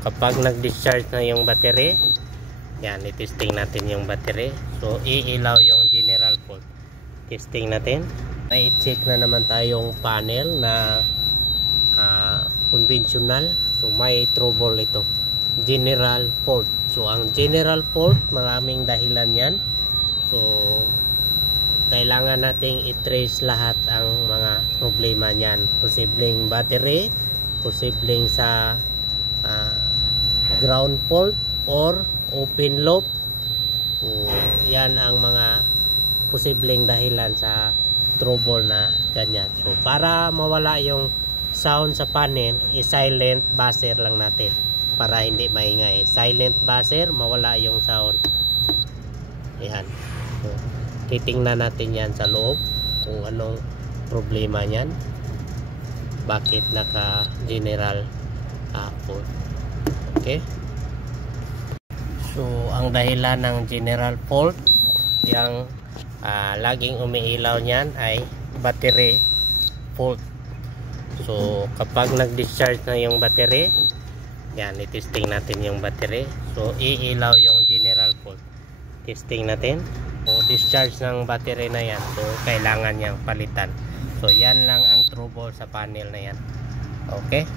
kapag nag-discharge na yung battery, yan, i-testing natin yung battery. So iilaw yung general fault. Testing natin. May check na naman tayong panel na conventional. So may trouble ito, general fault. So ang general fault, maraming dahilan yan. So kailangan nating i-trace lahat ang mga problema niyan. Posibleng battery, posibleng sa ground fault or open loop. Yan ang mga posibleng dahilan sa trouble na ganyan. So para mawala yung sound sa panel, i-silent buzzer lang natin para hindi maingay. Silent buzzer, mawala yung sound. Yan. So, titingnan natin yan sa loob kung anong problema niyan, bakit naka general fault. Okay, so ang dahilan ng general fault, yung laging umiilaw niyan ay battery fault. So kapag nag-discharge na yung battery, yan, i-testing natin yung battery. So iilaw yung general fault. Testing natin. So discharge ng battery na yan, so kailangan niyang palitan. So yan lang ang trouble sa panel na yan. Okay.